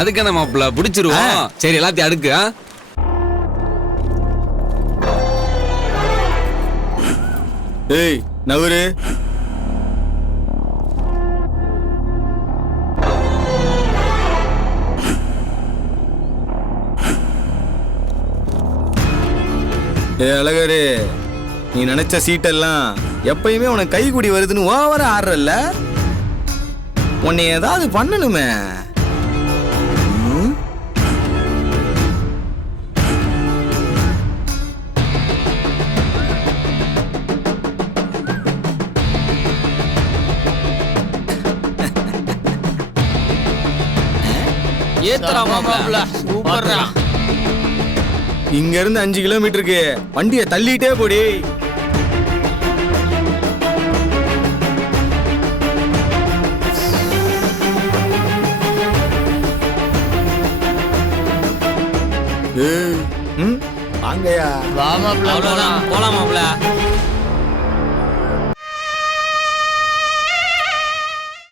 அதுக்கு என்ன மாப்பிள்ள பிடிச்சிருவோம். சரி எல்லாத்தையும் அடுக்கு. ஏய் நவரு. ஏ அழகரு, நீ நினைச்ச சீட்டெல்லாம் எப்பயுமே உனக்கு கைக்குடி வருதுன்னு ஓவர ஆடுறல்ல. உன்னை ஏதாவது பண்ணணுமே. இங்க இருந்து 5 கிலோமீட்டருக்கு வண்டியை தள்ளிட்டே போடி. வாங்கயா. போலாம் மாப்ள.